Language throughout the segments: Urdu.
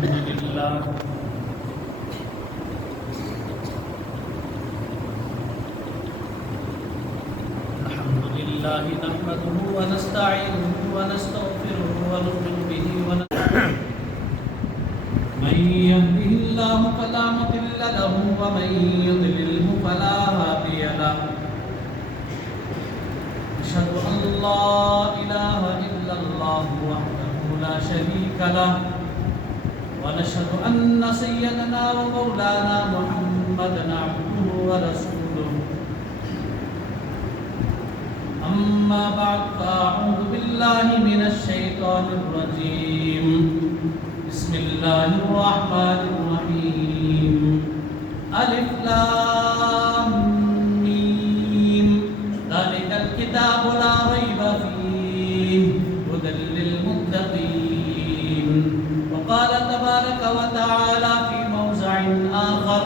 لله نحمده ونستعينه ونستغفره ونؤمن به من يهده الله فلا مضل له ومن يضلله فلا هادي له أشهد أن لا إله إلا الله وحده لا شريك له ونشهد أن سيدنا ومولانا محمدا عبده ورسوله أما بعد فأعوذ بالله من الشيطان الرجيم بسم الله الرحمن الرحيم ألف لام ميم ذلك الكتاب لا ريب فيه هدى للمتقين وقال تبارك وتعالى في موضع آخر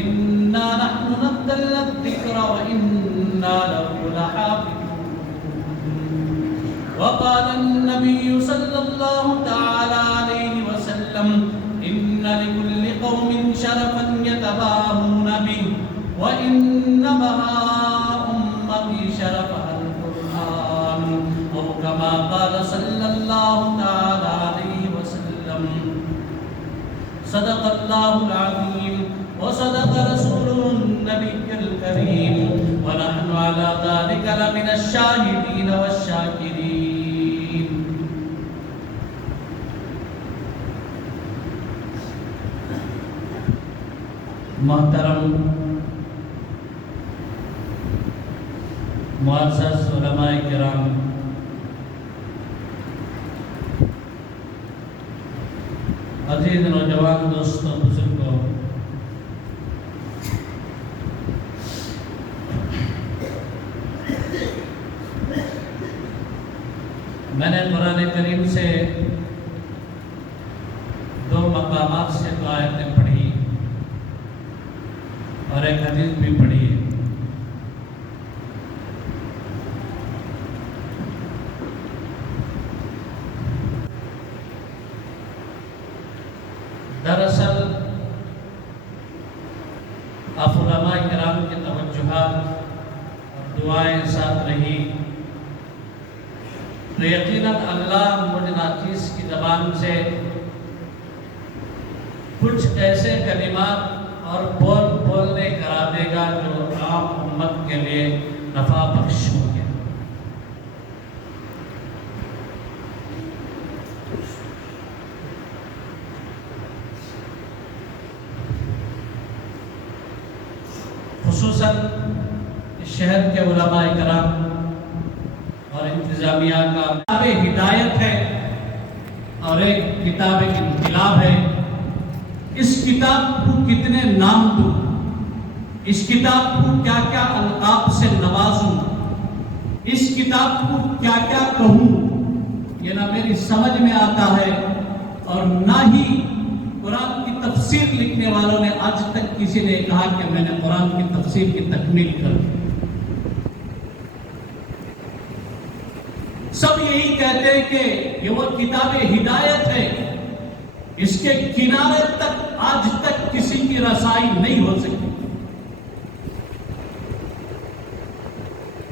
إنا نحن نزلنا الذكر وإنا له لحافظون وقال النبي صلى الله تعالى عليه وسلم إن لكل قوم شرفا يتباهون به وإن بهاء أمتي شرفها القرآن أو كما قال صلى الله تعالى عليه وسلم صدق الله العظيم وصدق رسوله النبي الكريم ونحن على ذلك لمن الشاهدين والشاكرين محترم معزز علماء کرام، عزیز نوجوان دوستوں، بزرگوں، میں نے قرآن کریم سے دو مقامات سے دو آیتیں پڑھی اور ایک حدیث بھی پڑھی ہے۔ دراصل آپ علماء کرام کی توجہات اور دعائیں ساتھ رہی تو یقیناً اللہ مجھ ناچیز کی زبان سے کچھ ایسے کلمات اور بولنے کرا دے گا جو عام امت کے لیے نفع بخش ہوں گے۔ خصوصاً اس شہر کے علماء کرام اور انتظامیہ کا کتاب ہدایت ہے اور ایک کتاب انقلاب ہے۔ اس کتاب کو کتنے نام دوں، اس کتاب کو کیا کیا القاب سے نوازوں، اس کتاب کو کیا کیا کہوں، یہ نہ میری سمجھ میں آتا ہے اور نہ ہی قرآن کی تفسیر لکھنے والوں نے آج تک کسی نے کہا کہ میں نے قرآن کی تفسیر کی تکمیل کر۔ سب یہی کہتے ہیں کہ یہ وہ کتاب ہدایت ہے، اس کے کنارے تک آج تک کسی کی رسائی نہیں ہو سکی۔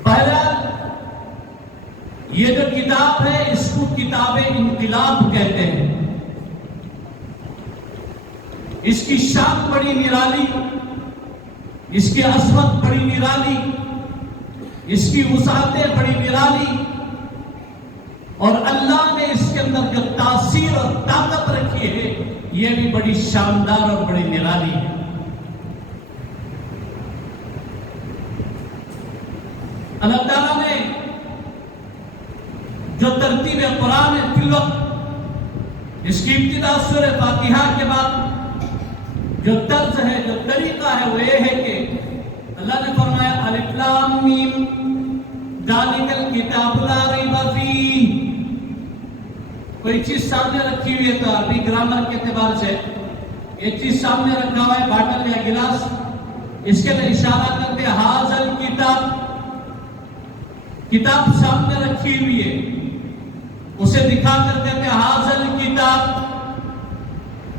بہرحال یہ جو کتاب ہے اس کو کتاب انقلاب کہتے ہیں۔ اس کی شان بڑی نرالی، اس کی عظمت بڑی نرالی، اس کی وسعتیں بڑی نرالی، اور اللہ نے اس کے اندر جو تاثیر اور طاقت رکھی ہے یہ بھی بڑی شاندار اور بڑی نرالی ہے۔ اللہ تعالیٰ نے جو ترتیب قرآن فی الوقت اس کی ابتدا سورہ فاتحہ کے بعد جو طرز ہے، جو طریقہ ہے وہ یہ ہے کہ اللہ نے فرمایا الف لام میم ذالک الکتاب لا ریب فیہ۔ کوئی چیز سامنے رکھی ہوئی ہے تو عربی گرامر کے اعتبار سے یہ چیز سامنے رکھا ہوا ہے، باٹل یا گلاس، اس کے لئے اشارہ کرتے حاضر کتاب، کتاب سامنے رکھی ہوئی ہے، اسے دکھا کر کہتے حاضر کتاب۔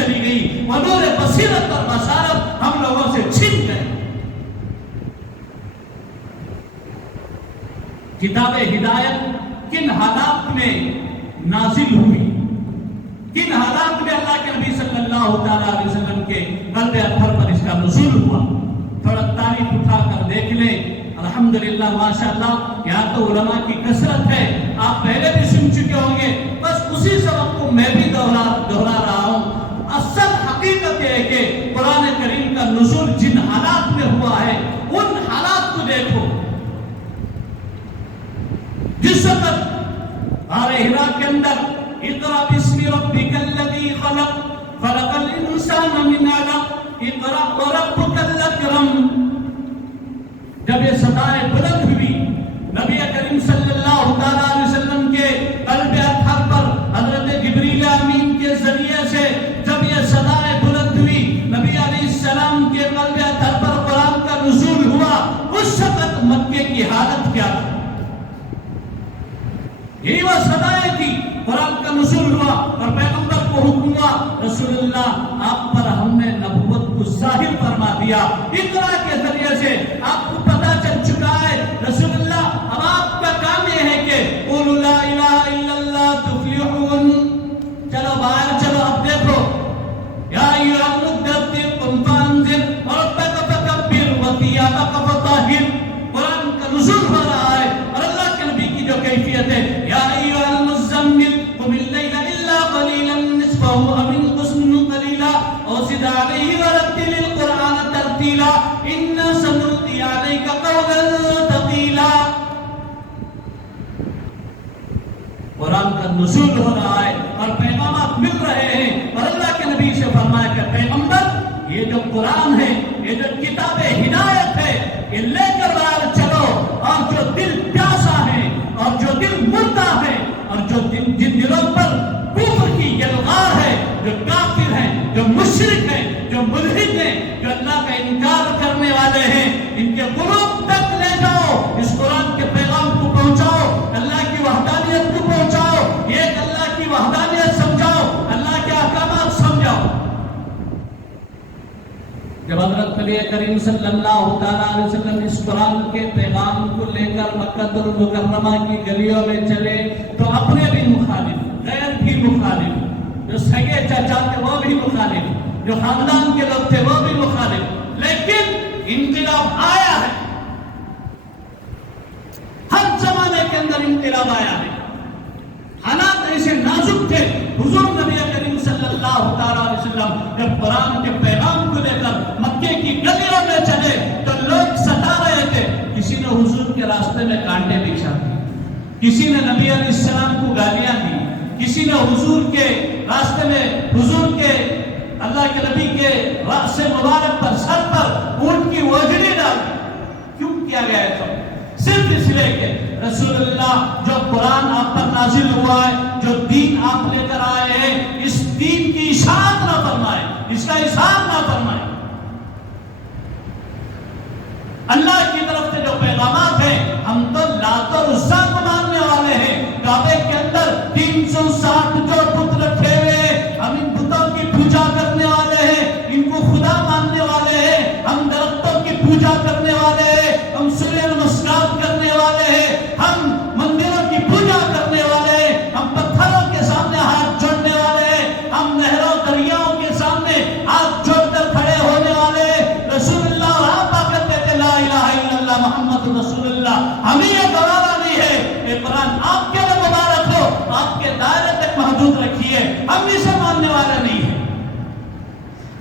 چلی گئی، وہ نور بصیرت اور بصارت ہم لوگوں سے چھن گئے۔ کتاب ہدایت کن حالات میں نازل ہوئی، کن حالات میں اللہ کے نبی صلی اللہ علیہ وسلم کے قلب اطہر پر اس کا نزول ہوا؟ تھوڑا تاریخ اٹھا کر دیکھ لیں۔ الحمدللہ ماشاءاللہ یہاں تو علماء کی کثرت ہے، آپ پہلے بھی سن چکے ہوں گے، بس اسی سبق کو میں بھی دہرا رہا ہوں۔ اصل حقیقت یہ ہے کہ قرآن کریم کا نزول جن حالات میں ہوا ہے ان حالات کو دیکھو۔ جس وقت غار حرا کے اندر اقرأ باسم ربک الذی خلق خلق الانسان من علق اقرأ وربک الاکرم، جب یہ صدائے بلند ہوئی نبی کریم صلی اللہ علیہ وسلم کے قلب اطہر پر حضرت جبریل امین کے ذریعے سے جب یہ صدائے بلند ہوئی، نبی علیہ السلام کے قلب اطہر پر قرآن کا نزول ہوا، اس وقت مکے کی حالت کیا تھی؟ یہی وہ صدائیں تھی، قرآن کا نزول ہوا اور پیغمبر کو حکم ہوا، رسول اللہ آپ پر ہم نے نبوت کو ظاہر فرما دیا، اقرا کے ذریعے سے آپ کو پتہ چل چکا ہے رسول اللہ، اب آپ کا کام یہ ہے کہ قولوا لا الہ الا اللہ تفلحون، چلو باہر چلو، اب دیکھو یا ایھا المدثر قم فانذر وربک فکبر وثیابک فطہر، قرآن کا نزول ہو رہا ہے اور اللہ کے نبی کی جو کیفیت ہے یا ایھا المزمل قم اللیل الا قلیلا نصفہ او انقص منہ قلیلا او زد علیہ ورتل القرآن ترتیلا انا سنلقی علیک قولا ثقیلا۔ قرآن کا نزول ہو رہا ہے اور پیغامات مل رہے ہیں اور اللہ کے نبی سے فرمایا کہ پیغمبر یہ جو قرآن ہے، یہ جو کتاب ہدایت ہے، یہ لے کر باہر چلو، اور جو دل پیاسا ہے اور جو دل مردہ ہے اور جو جن دلوں پر کفر کی یلغار ہے، جو کافر ہیں، جو مشرک ہیں، جو ملحد ہیں، جو اللہ کا انکار کرنے والے ہیں، ان کے قلوب تک لے جاؤ، اس قرآن کے پیغام کو پہنچاؤ، اللہ کی وحدانیت کو پہنچاؤ، ایک اللہ کی وحدانیت سمجھاؤ، اللہ کے احکامات سمجھاؤ۔ جب حضرت نبی کریم صلی اللہ علیہ وسلم اس قرآن کے پیغام کو لے کر مکہ المکرمہ کی گلیوں میں چلے تو اپنے بھی مخالف، غیر بھی مخالف، جو سگے چچا تھے وہ بھی مخالف، جو خاندان کے لوگ تھے وہ بھی مخالف، لیکن انقلاب آیا ہے، ہر زمانے کے اندر انقلاب آیا ہے، حالات ایسے نازک تھے، حضور نبی کریم صلی اللہ علیہ وسلم جب قرآن کے پیغام کو لے کر مکے کی گلیوں میں چلے تو لوگ ستا رہے تھے، کسی نے حضور کے راستے میں کانٹے بچھا دیے، کسی نے نبی علیہ السلام کو گالیاں دی، کسی نے حضور کے راستے میں حضور کے اللہ کے نبی کے رأس مبارک پر سر پر اونٹ کی وجڑی ڈال۔ کیوں کیا گیا ہے؟ صرف اس لیے کہ رسول اللہ جو قرآن آپ پر نازل ہوا ہے، جو دین آپ لے کر آئے ہیں، اس دین کی اشاعت نہ فرمائے، اس کا اظہار نہ فرمائے۔ اللہ کی طرف سے جو پیغامات ہیں، ہم تو لات اور عزا کو ماننے والے ہیں، کعبے کے اندر 360 جو بت رکھے ہوئے، ہم ان بتوں کی پوجا کرنے والے ہیں، ان کو خدا ماننے والے ہیں، ہم درختوں کی پوجا کرنے والے ہیں، ہم سورہ نمسکار کرنے والے ہیں، ہم مندروں کی پوجا کرنے والے ہیں، ہم پتھروں کے سامنے ہاتھ جوڑنے والے ہیں، ہم نہروں دریاؤں کے سامنے ہاتھ جوڑ کر کھڑے ہونے والے ہیں۔ رسول اللہ اور آپ کہتے تھے لا الہ الا اللہ محمد رسول اللہ، ہمیں یہ گوارا نہیں ہے کہ قرآن آپ کے لیے مبارک ہو، آپ کے دائرے تک محدود رکھیے، ہم اسے ماننے والے نہیں ہیں۔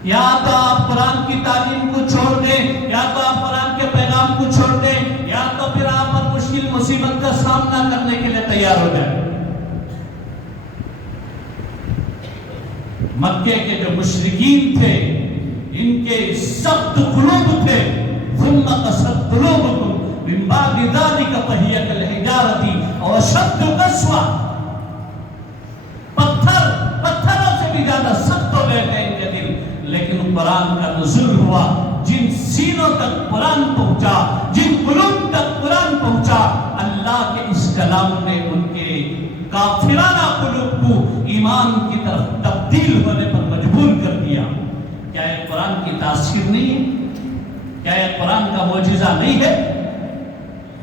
یا تو آپ قرآن کی تعلیم کو چھوڑ دیں، یا تو آپ قرآن کے پیغام کو چھوڑ دیں، یا تو پھر آپ ہر مشکل مصیبت کا سامنا کرنے کے لیے تیار ہو جائیں۔ مکے کے جو مشرکین تھے، ان کے سخت قلوب تھے، ثم قست قلوبکم من بعد ذلک فہی کالحجارۃ او اشد قسوۃ، پتھروں سے بھی زیادہ سخت ہو گئے تھے ان کے دل، لیکن قرآن کا نزول ہوا، جن سینوں تک قرآن پہنچا، جن قلوب تک قرآن پہنچا، اللہ کے اس کلام نے ان کے کافرانہ قلوب کو ایمان کی طرف تبدیل ہونے پر مجبور کر قرآن کی تاثیر نہیں ہے؟ کیا یہ قرآن کا معجزہ نہیں ہے؟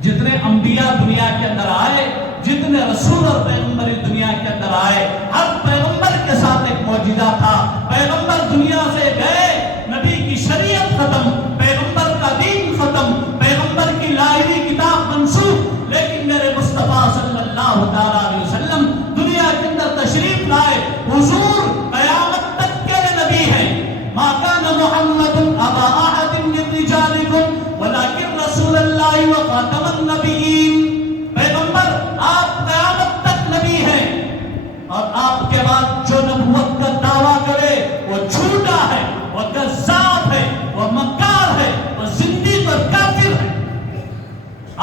جتنے انبیاء دنیا کے اندر آئے، جتنے رسول اور پیغمبر دنیا کے اندر آئے، ہر پیغمبر کے ساتھ ایک معجزہ تھا۔ پیغمبر دنیا سے گئے، نبی کی شریعت ختم، پیغمبر کا دین ختم، پیغمبر کی لائی ہوئی کتاب منسوخ، لیکن میرے مصطفیٰ صلی اللہ تعالیٰ علیہ وسلم دنیا کے اندر تشریف لائے۔ حضور قیامت تک کے نبی ہیں۔ ما کان محمد ابا احد من رجالکم ولکن رسول اللہ وخاتم النبیین۔ پیغمبر آپ قیامت تک نبی ہیں، اور آپ کے بعد جو نبوت کا دعویٰ کرے وہ جھوٹا ہے، وہ کذاب ہے، وہ مکار ہے، وہ زندیق اور کافر ہے۔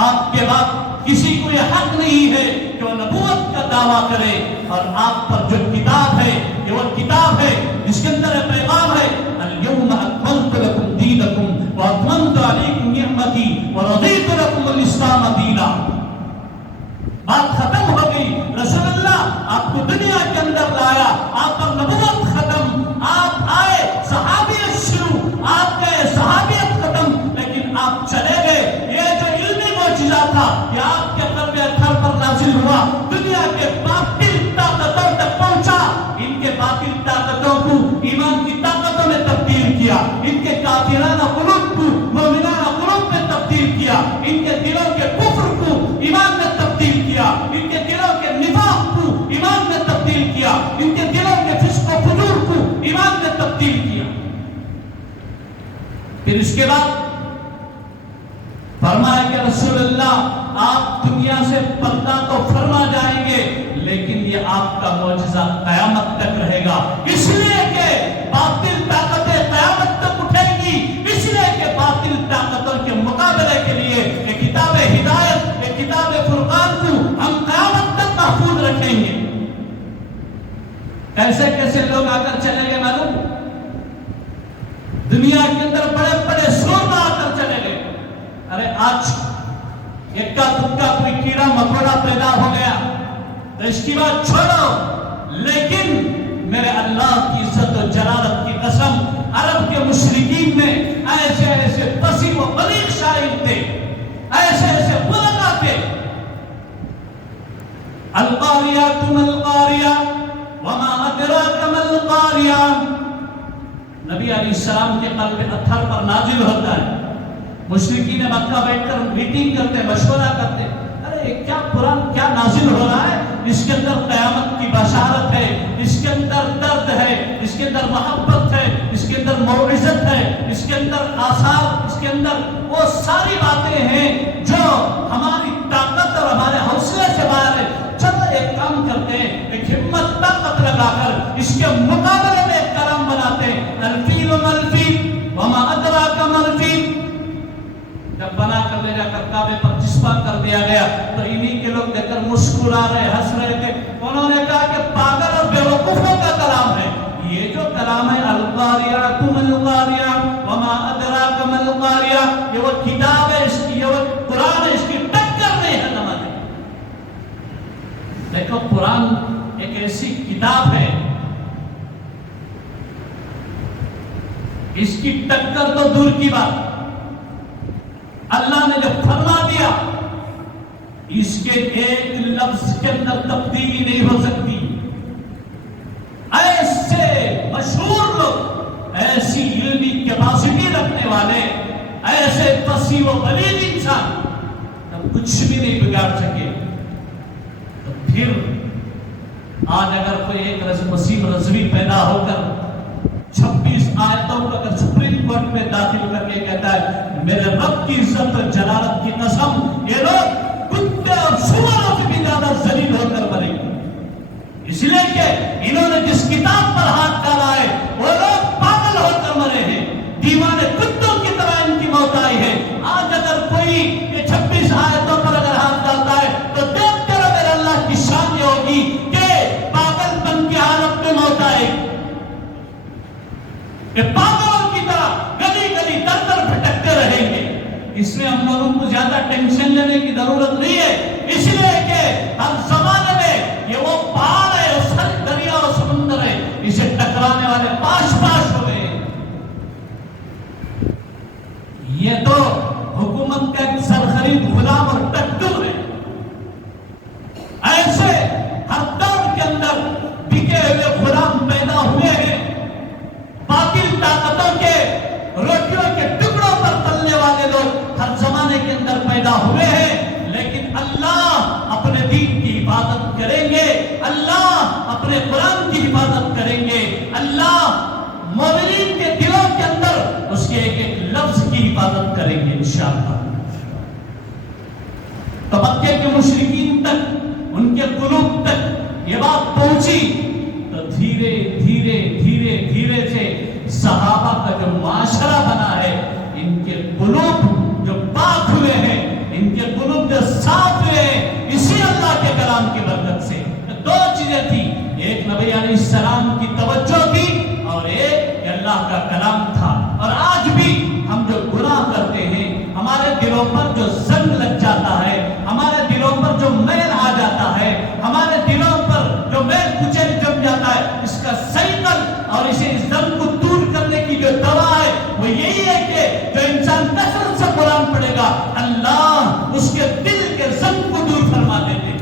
آپ کے بعد کسی کو یہ حق نہیں ہے کہ وہ نبوت کا دعویٰ کرے، اور آپ پر جو کتاب ہے یہ وہ کتاب ہے جس کے اندر پیغام ہے اليوم اکملت لکم دینکم واتممت علیکم نعمتی ورضیت لکم الاسلام دینا۔ بات ختم ہو گئی، رسول اللہ آپ کو دنیا کے اندر لایا، آپ پر نبوت ختم، آپ آئے صحابیت شروع، آپ گئے صحابیت ختم، لیکن آپ چلے گئے۔ یہ جو علمی معجزہ تھا یہ آپ کے قلب اطہر پر نازل ہوا، دنیا کے باطل طاقتوں تک پہنچا، ان کے باطل طاقتوں کو ایمان کی طاقتوں میں تبدیل کیا، ان کے کافرانہ قلوب کو مومنانہ قلوب میں تبدیل کیا، ان کے دلوں کے کفر کو ایمان میں تبدیل کیا، ان کے دلوں کے نفاق کو ایمان میں تبدیل کیا، ان کے دلوں کے فسق و فجور کو ایمان میں تبدیل کیا۔ پھر اس کے بعد فرمایا کہ رسول اللہ آپ دنیا سے پردہ تو فرما جائیں گے، لیکن یہ آپ کا معجزہ قیامت تک رہے گا، اس لیے کہ باطل طاقتیں قیامت تک اٹھیں گی، اس لیے کہ باطل طاقتوں کے مقابلے کے لیے یہ کتاب ہدایت، یہ کتاب فرقان کو ہم قیامت تک محفوظ رکھیں گے۔ کیسے کیسے لوگ آ کر چلے گئے معلوم؟ دنیا کے اندر بڑے بڑے سورما آ کر چلے گئے۔ ارے آج ایک کا دکا کوئی کیڑا مکوڑا پیدا ہو گیا تو اس کی بات چھوڑو، لیکن میرے اللہ کی عزت و جلالت کی قسم عرب کے مشرکین میں ایسے ایسے پسیب و بلیغ شاعر تھے، ایسے ایسے بلغاء تھے۔ القاریات ما القاریہ وما ادراک ما القاریہ، نبی علیہ السلام کے قلب اطہر پر نازل ہوتا ہے۔ مشرکین مکہ بیٹھ کر میٹنگ کرتے، مشورہ کرتے، ارے کیا قرآن کیا نازل ہو رہا ہے، اس کے اندر قیامت کی بشارت ہے، اس کے اندر درد ہے، اس کے اندر محبت ہے، اس کے اندر موعظت ہے، اس کے اندر آثار، اس کے اندر وہ ساری باتیں ہیں جو ہماری طاقت اور ہمارے حوصلے سے باہر ہے۔ چلو ایک کام کرتے ہیں، ایک ہمت طاقت لگا کر اس کے مقابلے میں ایک کلام بناتے ہیں، الفیل ملفیل وما ادراک ملفیل۔ جب بنا کر لے جا کر کعبے پر چسپاں کر دیا گیا تو انہی کے لوگ دیکھ کر مسکرا رہے، ہنس رہے تھے۔ انہوں نے کہا کہ پاگل اور بیوقوفوں کا کلام ہے یہ، جو کلام ہے القاریات ما القاریہ وما ادراک ما القاریہ، یہ وہ کتاب ہے، اس کی یہ وہ قرآن ہے، اس کی ٹکر نہیں ہے نماز۔ دیکھو قرآن ایک ایسی کتاب ہے، اس کی ٹکر تو دور کی بات، اللہ نے جب فرما دیا اس کے ایک لفظ کے اندر تبدیلی نہیں ہو سکتی۔ ایسے مشہور لوگ، ایسی علمی کیپیسٹی رکھنے والے، ایسے فصیح و بلیغ انسان تب کچھ بھی نہیں بگاڑ سکے۔ تو پھر آج اگر کوئی ایک وسیم رضوی پیدا ہو کر 26 آیتوں کو اگر سپریم کورٹ میں داخل کر کے کہتا ہے میرے رب کی عزت و جلالت کی قسم، یہ لوگ کتے اور سوروں سے بھی زیادہ ذلیل ہو کر مریں گے، اس لیے کہ انہوں نے جس کتاب پر ہاتھ ڈالا ہے وہ لوگ پاگل ہو کر مرے ہیں، دیوانے کتوں کی طرح ان کی موت آئی ہے۔ آج اگر کوئی یہ 26 آیتوں پر اگر ہاتھ ڈالتا ہے تو دیکھتے رہو میرے اللہ کی شان یہ ہوگی کہ پاگل پن کی حالت میں موت آئے گی، کہ پاگلوں کی طرح گلی گلی در در بھٹکتے رہیں گے۔ اس میں ہم لوگوں کو زیادہ ٹینشن لینے کی ضرورت نہیں ہے، اس لیے کہ ہر زمانے میں یہ وہ پہاڑ ہے، اس ہر دریا و سمندر ہے، اسے ٹکرانے والے پاش پاش ہو گئے۔ حفاظت کریں گے انشاءاللہ. تو مکے کے مشرکین تک، ان کے قلوب تک یہ بات پہنچی تو دھیرے دھیرے دھیرے دھیرے سے صحابہ کا جو معاشرہ بنا ہے، ان کے قلوب جو پاک ہوئے ہیں، ان کے قلوب جو صاف ہوئے ہیں، اسی اللہ کے کلام کی برکت سے. دو چیزیں تھی، ایک نبی علیہ السلام کی توجہ تھی اور ایک اللہ کا کلام تھا. اور آج بھی ہم جو گناہ کرتے ہیں، ہمارے دلوں پر جو زنگ لگ جاتا ہے، ہمارے دلوں پر جو میل آ جاتا ہے، ہمارے دلوں پر جو میل کچیل جم جاتا ہے، اس کا صحیح کر اور اسے زنگ کو دور کرنے کی جو دوا ہے وہ یہی ہے کہ جو انسان کثرت سے قرآن پڑھے گا، اللہ اس کے دل کے زنگ کو دور فرما دیتے ہیں.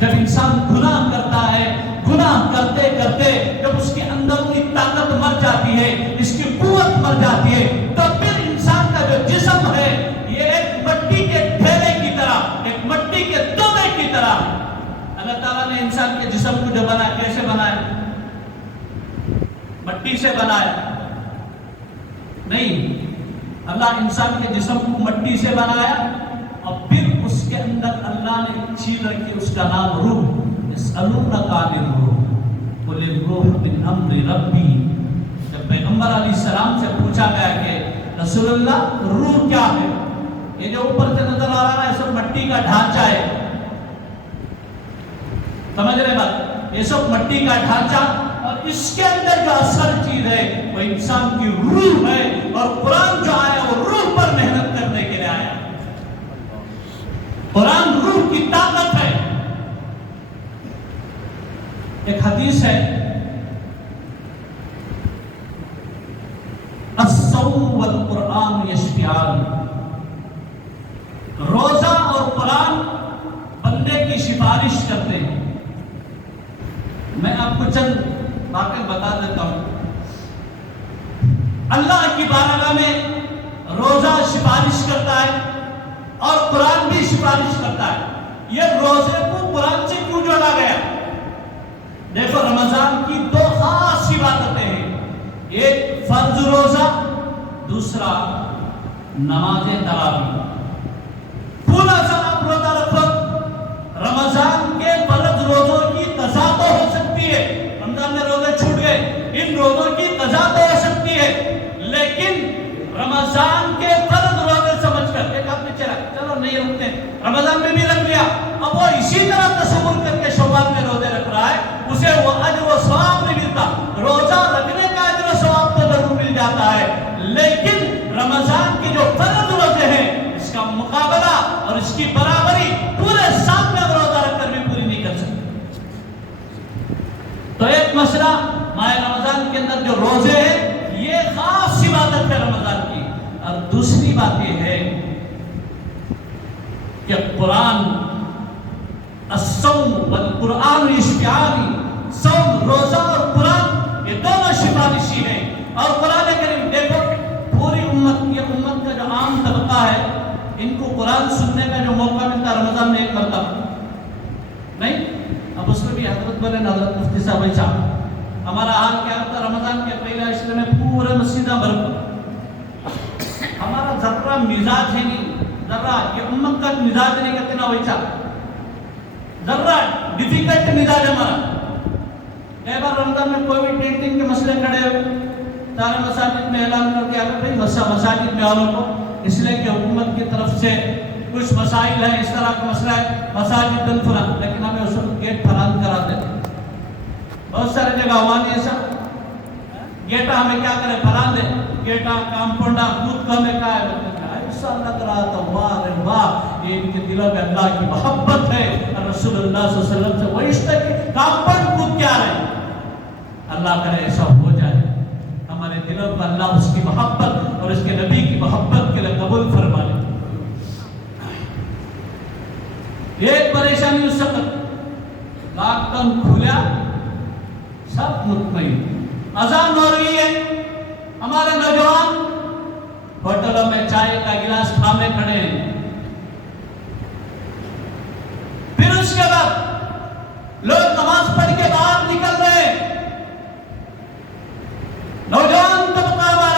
جب انسان گناہ کرتا ہے، گناہ کرتے کرتے جب اس کے اندر کی طاقت مر جاتی ہے، اس کی قوت مر جاتی ہے، تو پھر انسان کا جو جسم ہے یہ ایک مٹی کے ڈھیلے کی طرح، ایک مٹی کے تودے کی طرح. اللہ تعالیٰ نے انسان کے جسم کو جو بنایا، کیسے بنایا؟ مٹی سے بنایا نہیں. اللہ انسان کے جسم کو مٹی سے بنایا اور پھر اس کے اندر اللہ نے چیز رکھی، اس کا نام روح. یسألونک عن الروح قل الروح من امر ربی. جب پیغمبر علیہ السلام سے پوچھا گیا کہ رسول اللہ روح کیا ہے، یہ جو اوپر سے نظر آ رہا ہے سب مٹی کا ڈھانچہ ہے، سمجھ رہے بات؟ یہ سب مٹی کا ڈھانچہ، اور اس کے اندر جو اصل چیز ہے وہ انسان کی روح ہے. اور قرآن جو آیا وہ روح پر محنت کرنے کے لیے آیا. قرآن روح کی طاقت ہے. ایک حدیث ہے، الصوم والقرآن یشفعان. روزہ اور قرآن بندے کی سفارش کرتے ہیں. میں آپ کو چند باتیں بتا دیتا ہوں. اللہ کی بارگاہ میں روزہ سفارش کرتا ہے اور قرآن بھی سفارش کرتا ہے. یہ روزے کو قرآن سے کیوں جوڑا گیا؟ دیکھو رمضان کی دو خاص عبادتیں ہیں، ایک فرض روزہ، دوسرا نماز تراویح. پورا سال آپ روزہ رکھو، رمضان کے فرض روزوں کی قضا تو ہو سکتی ہے، رمضان میں روزے چھوٹ گئے، ان روزوں کی قضا تو ہو سکتی ہے، لیکن رمضان کے فرض روزے سمجھ کر ایک آدمی چلو نہیں رکھتے، رمضان میں بھی رکھ لیا، اب وہ اسی طرح تصور کر کے شوال میں روزے رکھ رہا ہے، اسے وہ اجر و ثواب نہیں ملتا. روزہ رکھنے کا اجر و ثواب تو ضرور مل جاتا ہے، لیکن رمضان کے جو فرض روزے ہیں اس کا مقابلہ اور اس کی برابری پورے سال میں روزہ رکھ کر بھی پوری نہیں کر سکتے. تو ایک مسئلہ ماہ رمضان کے اندر جو روزے ہیں یہ خاص عبادت ہے رمضان کی. اور دوسری بات یہ ہے کہ قرآن الصوم والقرآن یشفعان. صوم، روزہ اور قرآن یہ دونوں سفارشی ہیں. اور قرآن کریم دیکھو پوری امت، یہ امت کا جو عام طبقہ ہے ان کو قرآن سننے کا جو موقع ملتا ہے رمضان میں ایک مرتبہ نہیں. اب اس میں بھی حضرت بولے حضرت مفتی صاحب ہمارا حال کیا ہوتا، رمضان کے پہلے عشرے میں پورے مسجدہ بھرپور، ہمارا ذرہ مزاج ہے نہیں، ذرہ یہ امت کا مزاج نہیں کرتے نا ویسا، ذرہ ڈیفیکلٹ مزاج ہمارا. کئی بار رمضان میں کوئی بھی ٹینٹنگ کے مسئلے کھڑے ہوئے، سارے مساجد میں اعلان کر دیا کہ بھائی مساجد میں والوں کو، اس لیے کہ حکومت کی طرف سے کچھ مسائل ہیں، اس طرح کا مسئلہ ہے مساجد بند فلان، لیکن ہمیں اس وقت گیٹ فراہم کرا دیتے. بہت سارے جگہ ہوا نہیں ایسا، گیٹا ہمیں کیا کرے فراہم دے، گیٹا کامپونڈا دودھ کو ہمیں کہا ہے. ایسا لگ رہا تھا واہ رے واہ، یہ ان کے دلوں میں اللہ کی محبت ہے، رسول اللہ صلی اللہ علیہ وسلم سے وہ عشق کی کامپونڈ کود کیا رہے. اللہ کرے ایسا ہو جائے، ہمارے دلوں میں اللہ اس کی محبت اور اس کے نبی کی محبت کے لیے قبول فرما لے. ایک پریشانی اس وقت لاک ڈاؤن کھولا، سب مطمئن، اذان ہو رہی ہے، ہمارے نوجوان ہوٹلوں میں چائے کا گلاس تھامے کھڑے ہیں. پھر اس کے بعد لوگ نماز پڑھ کے باہر نکل رہے ہیں، نوجوان طبقہ ہمارا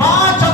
5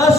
10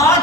8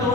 2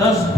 10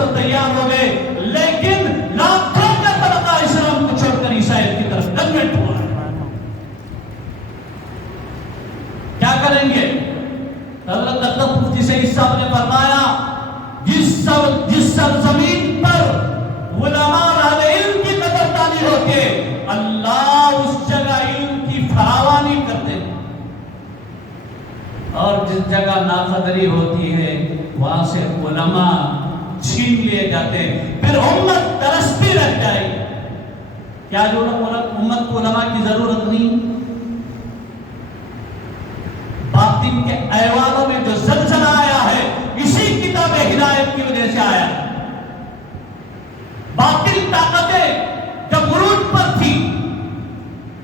ڈاکٹر تیار ہو گئے، لیکن لاکھوں کا طبقہ اسلام کو چھوڑ کر عیسائیت کی طرف کنورٹ ہوا ہے۔ کیا کریں گے؟ حضرت اقدس مفتی سعید صاحب نے فرمایا جس سرزمین پر علماء اور اہل علم کی قدردانی ہوتی ہے، اللہ اس جگہ علم کی فراوانی کرتے ہیں، اور جس جگہ ناقدری ہوتی ہے وہاں سے علماء چھین لیے جاتے ہیں، پھر امت ترستی رہ جائے۔ کیا جو امت کو علماء کی ضرورت نہیں؟ باطن کے ایوانوں میں جو زلزلہ آیا ہے اسی کتاب ہدایت کی وجہ سے آیا ہے۔ باطل طاقتیں جب عروج پر تھی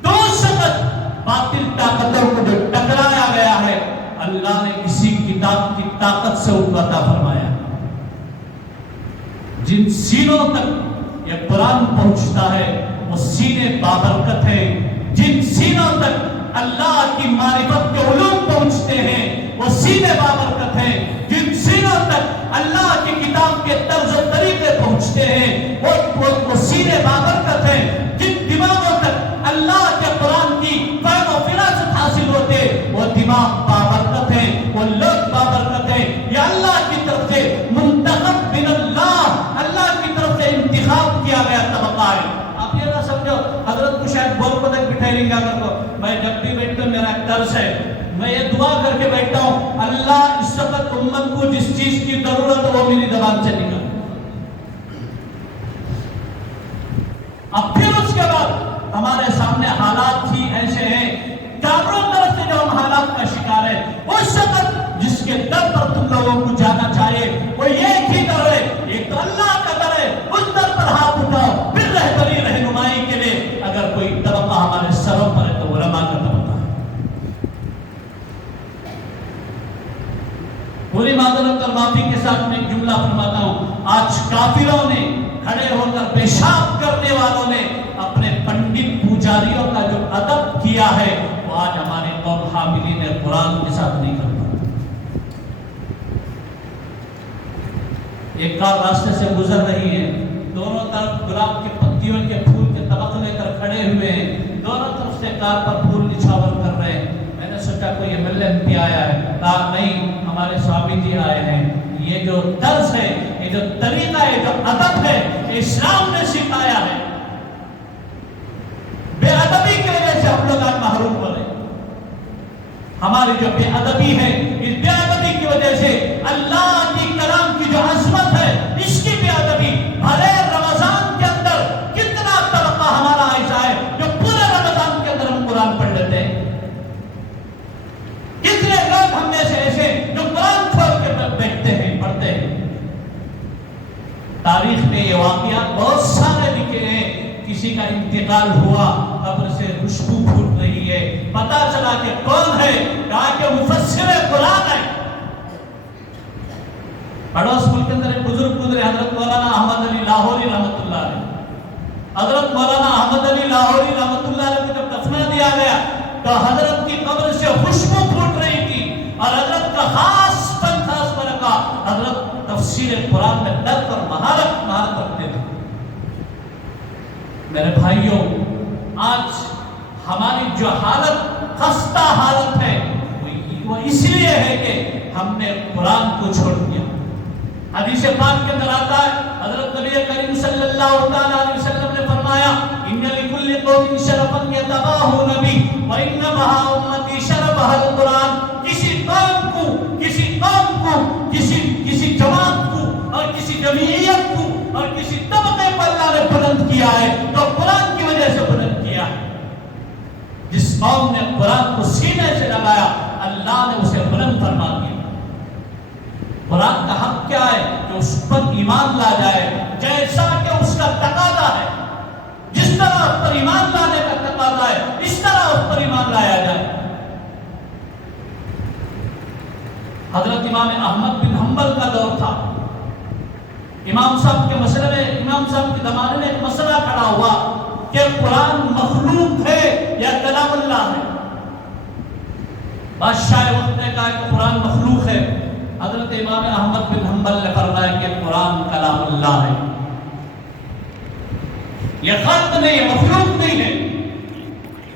تو اس وقت باطل طاقتوں کو جو ٹکرایا گیا ہے، اللہ نے اسی کتاب کی طاقت سے ان کو عطا فرمایا۔ جن سینوں تک یہ قرآن پہنچتا ہے وہ سینے بابرکت ہیں، جن سینوں تک اللہ کی معرفت کے علوم پہنچتے ہیں وہ سینے بابرکت ہیں، جن سینوں تک اللہ کی کتاب کے طرز و طریقے پہنچتے ہیں وہ سینے بابرکت ہیں، جن دماغوں تک اللہ کے قرآن کی فہم و فراست حاصل ہوتے وہ دماغ بابرکت ہیں، وہ لوگ بابرکت ہیں۔ یہ اللہ کی طرف سے منتخب من اللہ کی طرف سے انتخاب کیا گیا طبقہ ہے۔ آپ یہ نہ سمجھو حضرت کو شاید بول کو تک بٹھائی لیں گا کر کو، میں جب بھی بیٹھتا ہوں میرا ایک درس ہے، میں یہ دعا کر کے بیٹھتا ہوں اللہ اس وقت امت کو جس چیز کی ضرورت ہے وہ میری زبان سے نکل۔ اب پھر اس کے بعد ہمارے سامنے حالات ہی ایسے ہیں، چاروں طرف سے جو ہم حالات کا شکار ہے، اس وقت جس کے در پر تم لوگوں کو جانا چاہیے وہ ایک ہی در ہے، ایک تو اللہ کا در ہے، اس در پر ہاتھ اٹھاؤ۔ پھر رہبری رہنمائی کے لیے اگر کوئی طبقہ ہمارے سروں پر ہے تو علماء کا طبقہ ہے۔ پوری معذرت اور معافی کے ساتھ میں ایک جملہ فرماتا ہوں، آج کافروں نے کھڑے ہو کر پیشاب کرنے والوں نے اپنے پنڈت پوجاریوں کا جو ادب کیا ہے وہ آج ہمارے قوم حاملین قرآن کے ساتھ نہیں کرتا۔ ایک کار راستے سے گزر رہی ہے، دونوں طرف گلاب کی پتیوں کے پھول کے طبق لے کر کھڑے ہوئے ہیں، دونوں طرف سے کار پر پھول نچھاور کر رہے ہیں۔ میں نے سوچا کوئی ایم ایل اے آیا ہے، کہا نہیں ہمارے سوامی جی آئے ہیں۔ یہ جو طرز ہے، یہ جو طریقہ ہے، جو ادب ہے، اسلام نے سکھایا ہے۔ بے ادبی کی وجہ سے ہم لوگ آج محروم ہو رہے ہیں۔ ہماری جو بے ادبی ہے، اس بے ادبی کی وجہ سے اللہ کی کلام کی جو عظمت ہے اس کی بے ادبی، بھلے رمضان کے اندر کتنا طبقہ ہمارا ایسا ہے جو پورے رمضان کے اندر ہم قرآن پڑھ لیتے ہیں، کتنے لوگ ہم میں سے ایسے جو قرآن چھوڑ کے بیٹھتے ہیں، پڑھتے ہیں۔ تاریخ میں یہ واقعات بہت سارے لکھے ہیں، کسی کا انتقال ہوا، قبر سے خوشبو پھوٹ رہی ہے، پتا چلا کہ کون ہے، کہا کہ مفسر قرآن ہے۔ پڑوس ملک کے اندر ایک بزرگ گزرے، حضرت مولانا احمد علی لاہوری رحمۃ اللہ علیہ۔ حضرت مولانا احمد علی لاہوری رحمۃ اللہ علیہ کو جب دفنا دیا گیا تو حضرت کی قبر سے خوشبو پھوٹ رہی تھی، اور حضرت کا خاص برکہ حضرت تفسیر قرآن میں درد اور مہارت رکھتے تھے۔ میرے بھائیوں، آج ہماری جو حالت خستہ حالت ہے وہ اس لیے ہے کہ ہم نے قرآن کو چھوڑ دیا۔ حدیث پاک کے اندر آتا ہے، حضرت نبی کریم صلی اللہ علیہ وسلم نے فرمایا ان لکل قوم شرفا یتباہ نبی وان بہا امتی شرفها القرآن۔ کسی قوم کو کسی جماعت کو اور کسی جمعیت کو اور کسی طبقے پر اللہ نے بلند کیا ہے تو قرآن کی وجہ سے بلند کیا ہے۔ جس قوم نے قرآن کو سینے سے لگایا اللہ نے اسے بلند فرما دیا۔ قرآن کا حق کیا ہے کہ اس پر ایمان لا جائے، جیسا کہ اس کا تقاضا ہے، جس طرح اس پر ایمان لانے کا تقاضا ہے اس طرح اس پر ایمان لایا جائے۔ حضرت امام احمد بن حنبل کا دور تھا، امام صاحب کے مسئلے میں، امام صاحب کے زمانے میں ایک مسئلہ کھڑا ہوا کہ قرآن مخلوق ہے یا کلام اللہ ہے۔ بادشاہ وقت نے کہا کہ قرآن مخلوق ہے، حضرت امام احمد بن حنبل نے فرمایا کہ قرآن کلام اللہ ہے، یہ خلق نہیں ہے، مخلوق نہیں ہے۔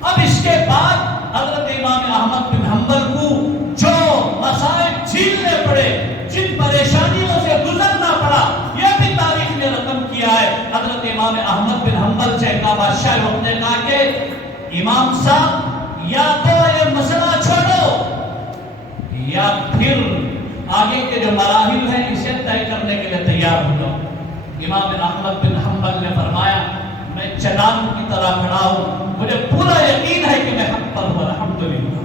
اب اس کے بعد حضرت امام احمد بن حنبل کو جو مسائل جھیلنے پڑے، جن پریشانیوں سے گزرنا پڑا، یہ بھی تاریخ نے رقم کیا ہے۔ حضرت امام احمد بن حنبل سے کہا، بادشاہ وقت نے کہا کہ امام صاحب یا تو یہ مسئلہ چھوڑو یا پھر آگے کے جو مراحل ہیں اسے طے کرنے کے لیے تیار ہو جاؤ۔ امام احمد بن حنبل نے فرمایا، میں چٹان کی طرح کھڑا ہوں، مجھے پورا یقین ہے کہ میں حق پر ہوں، الحمدللہ۔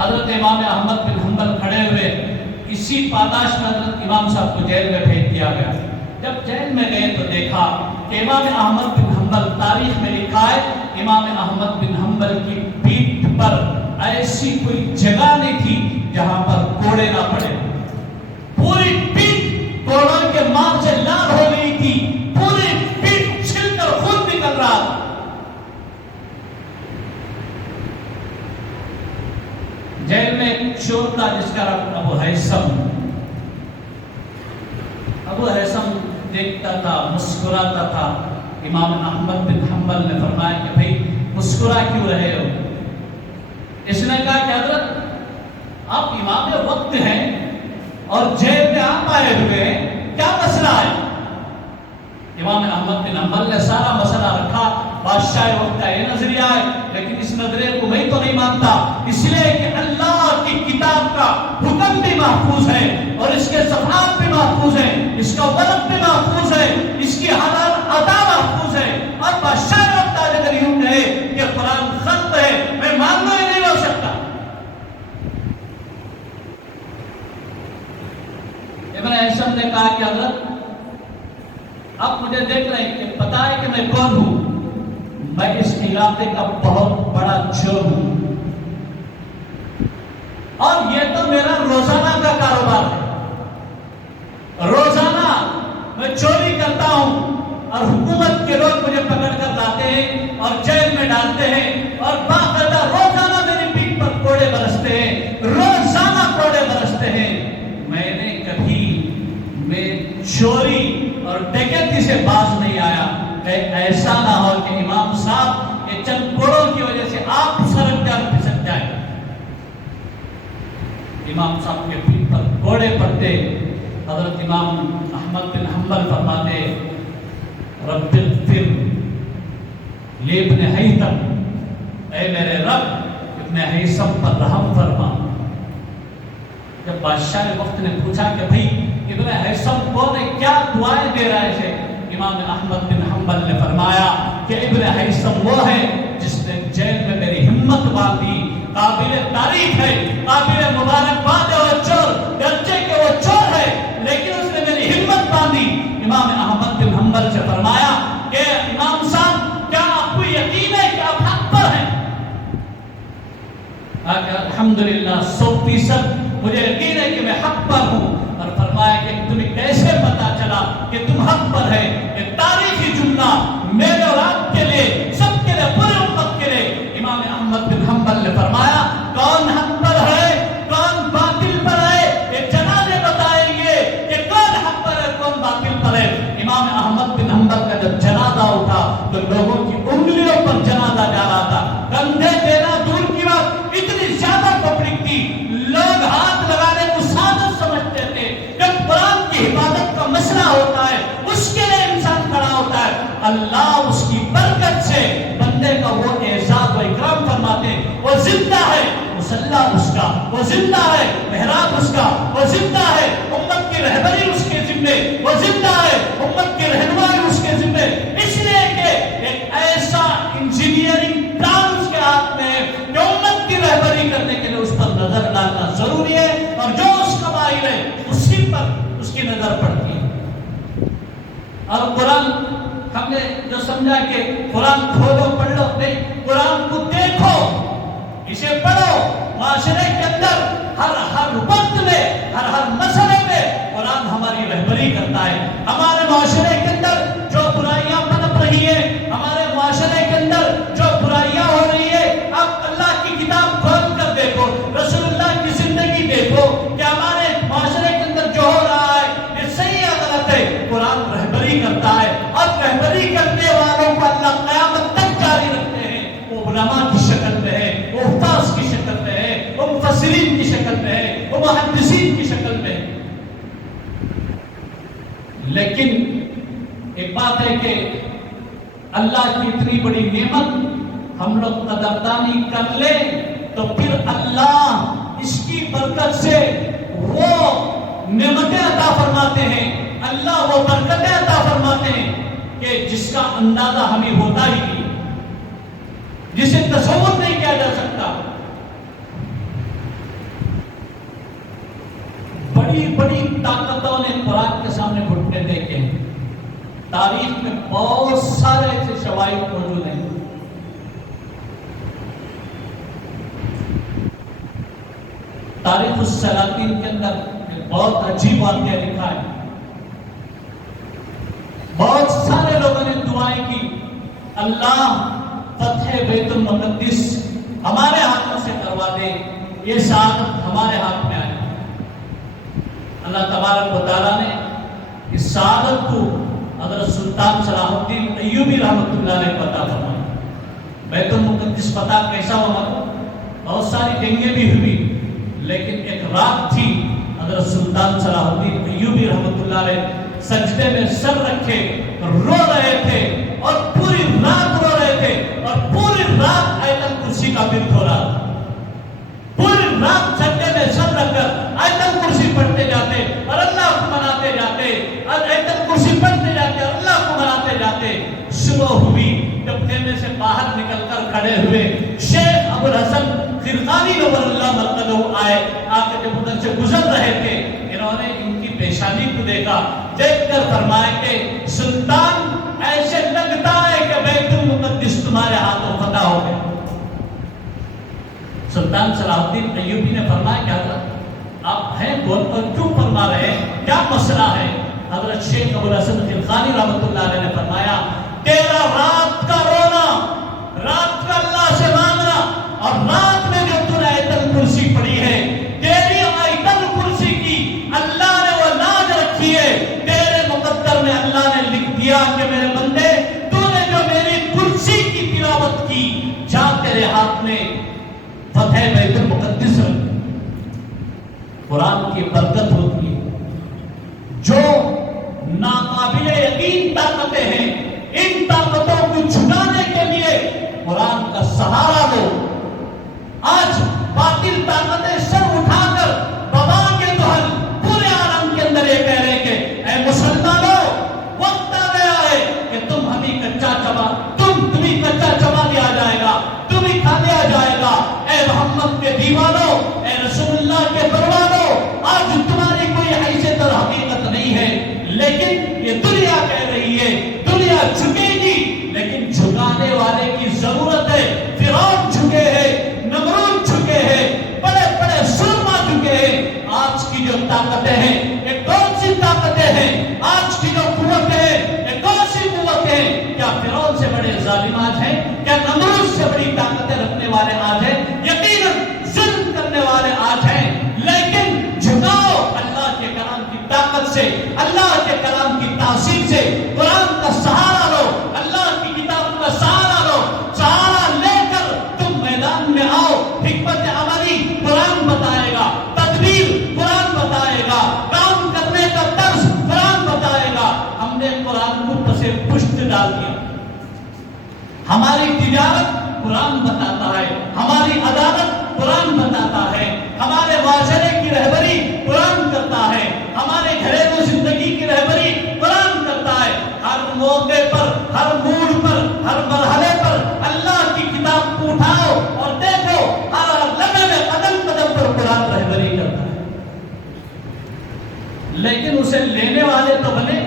حضرت امام احمد بن حنبل کھڑے ہوئے، اسی پاداش میں حضرت امام صاحب کو جیل میں بھیج دیا گیا۔ جب جیل میں گئے تو دیکھا کہ امام احمد بن حنبل، تاریخ میں لکھا ہے امام احمد بن حنبل کی پیٹھ پر ایسی کوئی جگہ نہیں تھی جہاں پر کوڑے نہ پڑے، پوری پیٹھ کوڑوں کے مار سے لال ہو گئی تھی، پوری پیٹھ چھل کر خون نکل رہا تھا۔ جیل میں ایک چور تھا جس کا نام ابو ہیثم۔ ابو ہیثم دیکھتا تھا، مسکراتا تھا۔ امام احمد بن حنبل نے فرمایا کہ بھئی مسکرا کیوں رہے ہو؟ اس نے کہا کہ حضرت آپ امام وقت ہیں اور جیل میں آپ آئے ہوئے ہیں، کیا مسئلہ ہے؟ امام احمد بن حنبل نے سارا مسئلہ رکھا۔ بادشاہ وقت کا یہ نظریہ ہے، لیکن اس نظریے کو میں تو نہیں مانتا، اس لیے کہ اللہ کی کتاب کا حکم بھی محفوظ ہے اور اس کے صفحات بھی محفوظ ہیں، اس کا ورق بھی محفوظ ہے، اس کی حلال ادا محفوظ ہے۔ اور بادشاہ وقت آج اگر یوں کہے کہ قرآن خط ہے، میں ماننا ہی نہیں ہو سکتا۔ ابن ہیثم نے کہا کہ حضرت آپ مجھے دیکھ رہے ہیں کہ پتہ ہے کہ میں کون ہوں؟ میں اس علاقے کا بہت بڑا چور ہوں اور یہ تو میرا روزانہ کا کاروبار ہے، روزانہ میں چوری کرتا ہوں اور حکومت کے لوگ مجھے پکڑ کر لاتے ہیں اور جیل میں ڈالتے ہیں اور باقاعدہ روزانہ میری پیٹھ پر کوڑے برستے ہیں، روزانہ کوڑے برستے ہیں۔ میں نے کبھی چوری اور ڈکیتی سے باز نہیں آیا۔ ایسا نہ ہو کہ امام صاحب یہ چند کوڑوں کی وجہ سے آپ سرک جان پھسک جائے۔ امام صاحب کے پیٹھ پر کوڑے پڑتے، حضرت امام احمد بن حنبل فرماتے، رب اغفر لابن ہیثم، اے میرے رب ابن ہیثم پر رحم فرما۔ جب بادشاہ وقت نے پوچھا کہ بھئی ابن ہیثم کون ہے، کیا دعائیں دے رہا ہے، امام احمد بن حنبل نے فرمایا کہ ابن ہیثم وہ ہے جس نے جیل میں میری ہمت باندھی، قابل تعریف ہے، قابل مبارکباد ہے وہ چور، گرچہ کہ وہ چور ہے لیکن اس نے میری ہمت باندھی۔ امام احمد بن حنبل سے فرمایا کہ امام صاحب کیا آپ کو یقین ہے کہ آپ حق پر ہیں؟ الحمدللہ 100% مجھے یقین ہے کہ میں حق پر ہوں۔ اور فرمایا کہ تمہیں کیسے پتا چلا کہ تم حق پر ہے؟ یہ تاریخی جملہ میرے اور آپ کے لیے، سب کے لیے، پورے امت کے لیے۔ امام احمد بن حنبل نے فرمایا کون حق پر ہے کون باطل پر ہے، یہ جنازے بتائیں گے کہ کون حق پر ہے کون باطل پر ہے۔ امام احمد بن حنبل کا جب جنازہ اٹھا تو لوگوں کی انگلیوں پر جنازہ جا رہا تھا، کندھے دینا دور کی بات، اتنی زیادہ پبلک تھی، لوگ ہاتھ لگانے کو سازش سمجھتے تھے۔ جب قرآن کی حفاظت کا مسئلہ ہوتا ہے اس کے لیے انسان کھڑا ہوتا ہے، اللہ اس کی برکت سے بندے کا وہ اعزاز و اکرام فرماتے، وہ زندہ ہے مصلی اس کا، وہ زندہ ہے محراب اس کا، وہ زندہ ہے امت کی رہبری اس کے ذمے، وہ زندہ ہے امت کی رہنمائی اس کے ذمے، اس لیے کہ ایک ایسا انجینئرنگ پلان اس کے ہاتھ میں ہے جو امت کی رہبری کرنے کے لیے اس پر نظر ڈالنا ضروری ہے، اور جو اس کا ماہر ہے اسی پر اس کی نظر پڑتی ہے۔ اور قرآن ہم نے جو سمجھا کہ قرآن کھولو پڑھ لو، نہیں، قرآن کو دیکھو، اسے پڑھو، معاشرے کے اندر ہر وقت میں ہر مسئلے میں قرآن ہماری رہبری کرتا ہے۔ ہمارے معاشرے کے اندر جو برائیاں پنپ رہی ہیں، ہمارے معاشرے کے اندر جو برائیاں ہو رہی ہے، آپ اللہ کی کتاب کھول کر دیکھو، رسول اللہ کی لیکن ایک بات ہے کہ اللہ کی اتنی بڑی نعمت ہم لوگ قدردانی کر لیں تو پھر اللہ اس کی برکت سے وہ نعمتیں عطا فرماتے ہیں، اللہ وہ برکتیں عطا فرماتے ہیں کہ جس کا اندازہ ہمیں ہوتا ہی نہیں، جسے تصور نہیں کیا جا سکتا۔ بڑی بڑی طاقتوں نے قرآن کے سامنے گھٹنے دیکھے ہیں۔ تاریخ میں بہت سارے ایسے شواہد موجود ہیں۔ تاریخ السلاطین کے اندر ایک بہت عجیب واقعہ لکھا ہے۔ بہت سارے لوگوں نے دعائیں کی، اللہ فتح بیت المقدس ہمارے ہاتھوں سے کروا دے، یہ سعادت ہمارے ہاتھ میں آئے۔ اللہ تبارک و تعالیٰ نے اس سعادت کو حضرت سلطان صلاح الدین ایوبی رحمۃ اللہ علیہ کو عطا فرمایا۔ بیت المقدس فتح کیسا ہوا؟ بہت ساری جنگیں بھی ہوئی، لیکن ایک رات تھی، حضرت سلطان صلاح الدین ایوبی رحمۃ اللہ علیہ سجدے میں سر رکھے رو رہے تھے، اور پوری رات رو رہے تھے، اور پوری رات آیت الکرسی کا ورد ہو رہا تھا۔ پوری رات سجدے میں سر رکھ کر آیت الکرسی پڑھتے جاتے اور اللہ کو مناتے جاتے، اور آیت الکرسی پڑھتے جاتے اور اللہ کو مناتے جاتے۔ صبح ہوئی، جب خیمے سے باہر نکل کر کھڑے ہوئے، شیخ ابو الحسن خرقانی نور اللہ مرقدہ آئے، آ کے جب ادھر سے گزر رہے تھے، انہوں نے ان کی پیشانی کو دیکھا، دیکھ کر فرمایا کہ سلطان ایسے لگتا ہے کہ بیت المقدس تمہارے ہاتھوں فتح ہو گیا۔ سلطان صلاح الدین ایوبی نے فرمایا کہ حضرت آپ ہیں بول کر کیوں فرما رہے ہیں، کیا مسئلہ ہے؟ حضرت شیخ ابو الحسن خرقانی رحمۃ اللہ علیہ نے فرمایا، تیرا رات کا رونا، رات کا اللہ سے مانگنا، اور رات میں جو تو نے آیت الکرسی پڑھی ہے، تیری آیت الکرسی کی اللہ نے وہ لاج رکھی ہے، تیرے مقدر میں اللہ نے لکھ دیا کہ میرے بندے تو نے جو میری کرسی کی تلاوت کی، جا تیرے ہاتھ میں فتح بیت المقدس رکھ۔ قرآن کی برکت ہوتی ہے، جو ناقابل یقین طاقتیں ہیں، ان طاقتوں کو چھڑانے کے لیے قرآن کا سہارا لو۔ آج باطل طاقتیں سر اٹھا کر بابا کے دہل پورے عالم کے اندر یہ کہہ رہے کہ اے مسلمانوں، وقت آ گیا ہے کہ تم ہمیں کچا چبا، تمہیں کچا چبا دیا جائے گا، تمہیں کھا دیا جائے گا۔ اے محمد کے دیوانوں، اے رسول اللہ کے پروانوں، آج تمہاری کوئی حیثیت اور حقیقت نہیں ہے، لیکن یہ دنیا کہہ رہی ہے، دنیا جھکے گی، لیکن جھکانے والے کی ضرورت ہے۔ فرعون جھکے ہیں، نمرود جھکے ہیں، بڑے بڑے سورما جھکے ہیں۔ آج کی جو طاقتیں ہیں، یہ کون سی طاقتیں ہیں؟ آج کی جو قوتیں ہیں، یہ کون سی قوتیں ہیں؟ کیا فرعون سے بڑے ظالم آج ہیں؟ کیا نمرود سے بڑی طاقتیں رکھنے والے آج ہیں؟ یقیناً ظلم کرنے والے آج ہیں، لیکن جھکاؤ اللہ کے کلام کی طاقت سے، اللہ کے کلام کی تاثیر سے، قرآن کا سہارا لو، اللہ کی کتاب کا سہارا لو، سہارا لے کر تم میدان میں آؤ۔ حکمت عملی قرآن بتائے گا، تدبیر قرآن بتائے گا، کام کرنے کا طرز قرآن بتائے گا۔ ہم نے قرآن کو پسے پشت ڈال دیا۔ ہماری تجارت قرآن بتاتا ہے، ہماری عدالت قرآن بتاتا ہے، ہمارے معاشرے کی رہبری قرآن کرتا ہے، ہمارے گھریلو زندگی کی رہبری قرآن کرتا ہے۔ ہر موقع پر، ہر موڑ پر، ہر مرحلے پر اللہ کی کتاب کو اٹھاؤ اور دیکھو، ہر لمحے میں قدم قدم پر قرآن رہبری کرتا ہے، لیکن اسے لینے والے تو بنے۔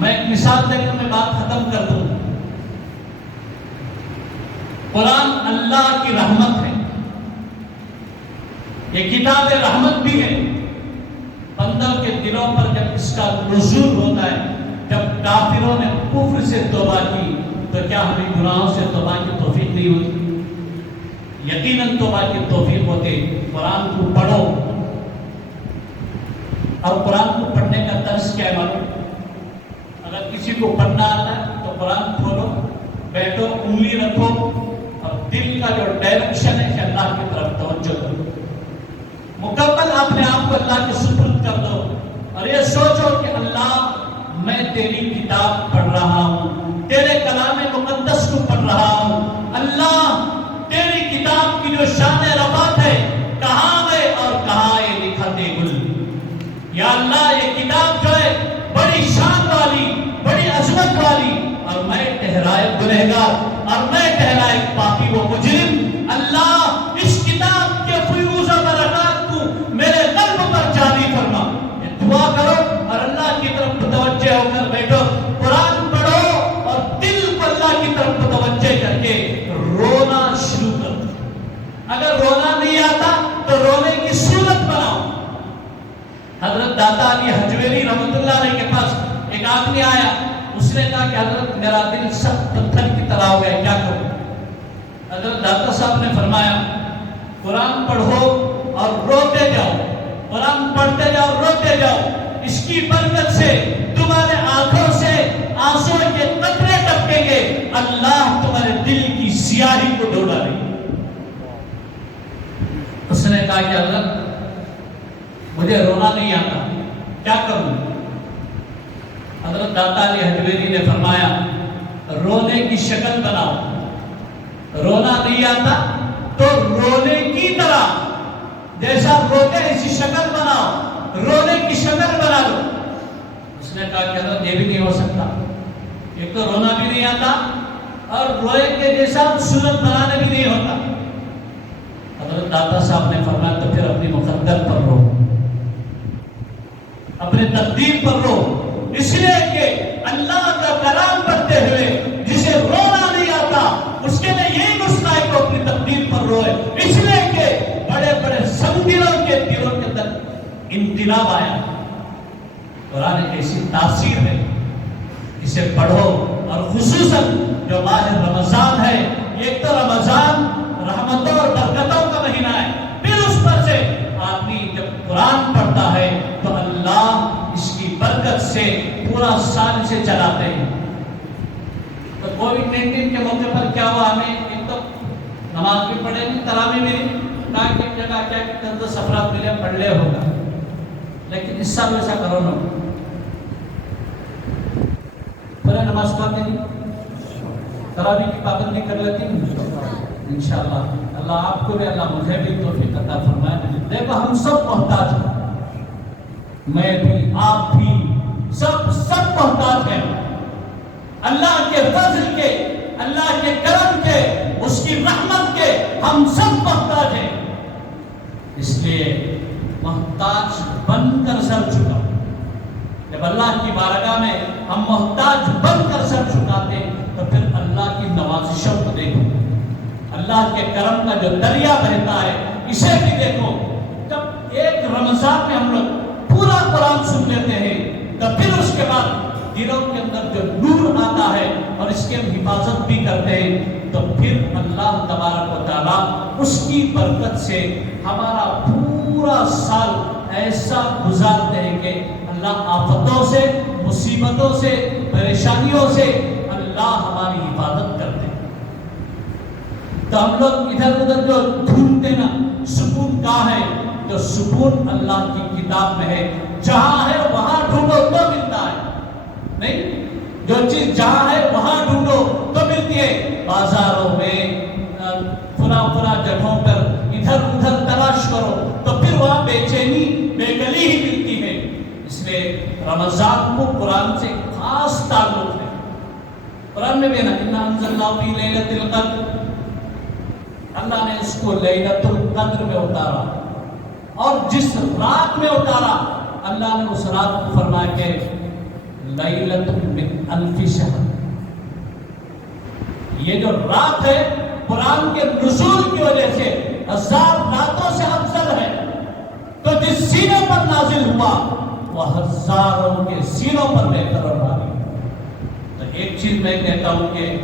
میں ایک مثال دے کر میں بات ختم کر دوں۔ قرآن اللہ کی رحمت ہے، یہ کتاب رحمت بھی ہے۔ بندوں کے دلوں پر جب اس کا نزول ہوتا ہے، جب کافروں نے کفر سے توبہ کی، تو کیا ہمیں گناہوں سے توبہ کی توفیق نہیں ہوتی؟ یقیناً توبہ کی توفیق ہوتی۔ قرآن کو پڑھو، اور قرآن کو پڑھنے کا طرز کیا ہے معلوم؟ اگر کسی کو پڑھنا آتا ہے تو قرآن کھولو، بیٹھو، انگلی رکھو، اور دل کا جو ڈائریکشن ہے کہ اللہ کی طرف توجہ کرو، مکمل اپنے آپ کو اللہ کے سپرد کر دو، اور یہ سوچو کہ اللہ میں تیری کتاب پڑھ رہا ہوں، تیرے کلام مقدس کو پڑھ رہا ہوں، اللہ تیری کتاب کی جو شان رفعت ہے کہاں ہے اور کہاں ہے لکھت گل؟ یا اللہ یہ کتاب جو ہے بڑی شان والی، بڑی عظمت والی، اور میں ٹھہرائے گنہگار اور میں ٹھہرائے پاپی و مجرم، اللہ اس کتاب کے فیوز و برکات کو میرے قلب پر جاری فرما۔ یہ دعا کرو اور اللہ کی طرف متوجہ ہو کر بیٹھو، قرآن پڑھو اور دل کو اللہ کی طرف متوجہ کر کے رونا شروع کر دو۔ اگر رونا نہیں آتا تو رونے کی صورت بناؤ۔ حضرت داتا علی حجویری رحمۃ اللہ علیہ کے پاس ایک آدمی آیا، اس نے کہا کہ حضرت میرا دل سخت پتھر کی طرح ہو گیا، کیا کروں؟ حضرت داتا صاحب نے فرمایا قرآن پڑھو اور روتے جاؤ، قرآن پڑھتے جاؤ روتے جاؤ، اس کی برکت سے تمہارے آنکھوں سے آنسوں کے قطرے ٹپکیں گے، اللہ تمہارے دل کی سیاہی کو دھو ڈالے گا۔ اس نے کہا کہ حضرت مجھے رونا نہیں آتا، کیا کروں؟ حضرت داتا علی حجویری نے فرمایا رونے کی شکل بناؤ، رونا نہیں آتا تو رونے کی طرح جیسا روتے ایسی شکل بناؤ، رونے کی شکل بنا لو۔ اس نے کہا کہ حضرت یہ بھی نہیں ہو سکتا، ایک تو رونا بھی نہیں آتا اور روئے کے جیسا صورت بنانے بھی نہیں ہوتا۔ حضرت داتا صاحب نے فرمایا تو پھر اپنی مقدر پر رو، اپنے تقدیر پر رو، اس لیے کہ اللہ کا کلام پڑھتے ہوئے جسے رونا نہیں آتا اس کے لیے یہی مسئلہ ہے کہ اپنی تقدیر پر روئے، اس لیے کہ بڑے بڑے سمندروں کے دلوں کے اندر انقلاب آیا۔ قرآن ایک ایسی تاثیر ہے، اسے پڑھو، اور خصوصاً جو ماہ رمضان ہے، ایک تو رمضان رحمتوں اور برکتوں کا مہینہ ہے، پھر اس پر سے آدمی جب قرآن پڑھتا ہے تو اللہ اس کی برکت سے پورا سال سے چلاتے ہیں۔ تو کووڈ-19 کے موقع پر کیا ہوا، ہمیں ایک تو نماز بھی پڑھے نہیں، تراویح بھی نہیں، کہا کہ ایک جگہ کیا کہ 10 افراد ملے پڑھ لے ہوگا، لیکن اس سال ویسا کرو نا، پہلے نماز پڑھتے نہیں، تراویح کی پابندی کر لیتی انشاءاللہ۔ اللہ آپ کو بھی، اللہ مجھے بھی توفیق عطا فرمائے۔ دیکھو ہم سب محتاج ہیں، میں بھی، آپ بھی، سب محتاج ہیں اللہ کے فضل کے، اللہ کے کرم کے، اس کی رحمت کے، ہم سب محتاج ہیں۔ اس لیے محتاج بن کر سر جھکاؤ۔ جب اللہ کی بارگاہ میں ہم محتاج بن کر سر جھکاتے ہیں تو پھر اللہ کی نوازشوں کو دیکھو، اللہ کے کرم کا جو دریا بہتا ہے اسے بھی دیکھو۔ جب ایک رمضان میں ہم لوگ پورا قرآن سن لیتے ہیں تو پھر اس کے بعد دلوں کے اندر جو نور آتا ہے اور اس کی ہم حفاظت بھی کرتے ہیں تو پھر اللہ تبارک و تعالیٰ اس کی برکت سے ہمارا پورا سال ایسا گزارتے ہیں کہ اللہ آفتوں سے، مصیبتوں سے، پریشانیوں سے اللہ ہماری حفاظت کرتے ہیں۔ تو ہم لوگ ادھر ادھر جو ڈھونڈتے نا سکون کہاں ہے، تو سکون اللہ کی کتاب میں ہے، جہاں ہے وہاں ڈھونڈو تو ملتا ہے، نہیں جو چیز جہاں ہے وہاں ڈھونڈو تو ملتی ہے۔ بازاروں میں فلاں جگہوں پر ادھر ادھر تلاش کرو تو پھر وہاں بے چینی، بے گلی ہی ملتی ہے۔ اس لیے رمضان کو قرآن سے خاص تعلق ہے۔ قرآن میں بھی نا اِنَّا أَنزَلْنَاهُ فِي لَيْلَةِ الْقَدْرِ، اللہ نے اس کو لیلۃ القدر میں اتارا، اور جس رات میں اتارا اللہ نے اس رات کو فرمایا کہ لیلۃ من الف شہر۔ یہ جو رات ہے قرآن کے نزول کی وجہ سے 1000 راتوں سے افضل ہے، تو جس سینے پر نازل ہوا وہ ہزاروں کے سینوں پر بہتر اور بھاری۔ تو ایک چیز میں کہتا ہوں کہ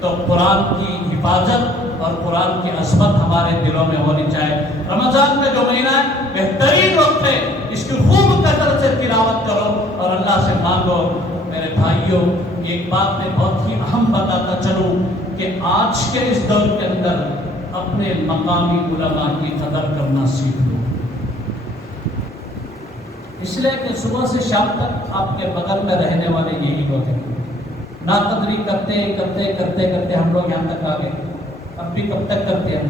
تو قرآن کی حفاظت اور قرآن کی عظمت ہمارے دلوں میں ہونی چاہیے۔ رمضان کا جو مہینہ ہے بہترین وقت ہے، اس کی خوب کثرت سے تلاوت کرو اور اللہ سے مانگو۔ میرے بھائیوں، ایک بات میں بہت ہی اہم بتاتا چلوں کہ آج کے اس دور کے اندر اپنے مقامی علماء کی قدر کرنا سیکھ لو۔ اس لیے کہ صبح سے شام تک آپ کے بغل میں رہنے والے یہی لوگ ہیں. ناقدری کرتے کرتے کرتے کرتے ہم لوگ یہاں تک آ گئے. اب بھی کب تک کرتے ہیں؟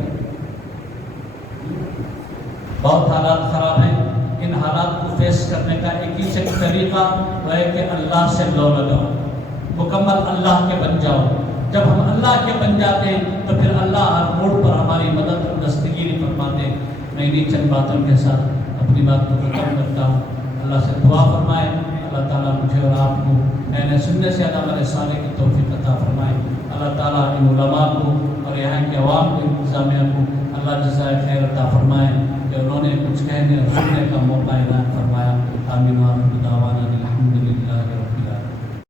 بہت حالات خراب ہیں. ان حالات کو فیس کرنے کا ایک ہی طریقہ وہ ہے کہ اللہ سے لو لگاؤ، مکمل اللہ کے بن جاؤ. جب ہم اللہ کے بن جاتے ہیں تو پھر اللہ ہر موڑ پر ہماری مدد اور دستگیری فرماتے ہیں. میں انہیں چند باتوں کے ساتھ اپنی بات کو ختم کرتا ہوں. اللہ سے دعا فرمائے اللہ تعالیٰ مجھے اور آپ کو اہل سننے سے عمل صالح کی توفیق عطا فرمائے. اللہ تعالیٰ ان علماء کو اور یہاں کے عوام کو، انتظامیہ کو اللہ جزائے خیر عطا فرمائے کہ انہوں نے کچھ کہنے اور سننے کا موقع اعلان فرمایا. آمین.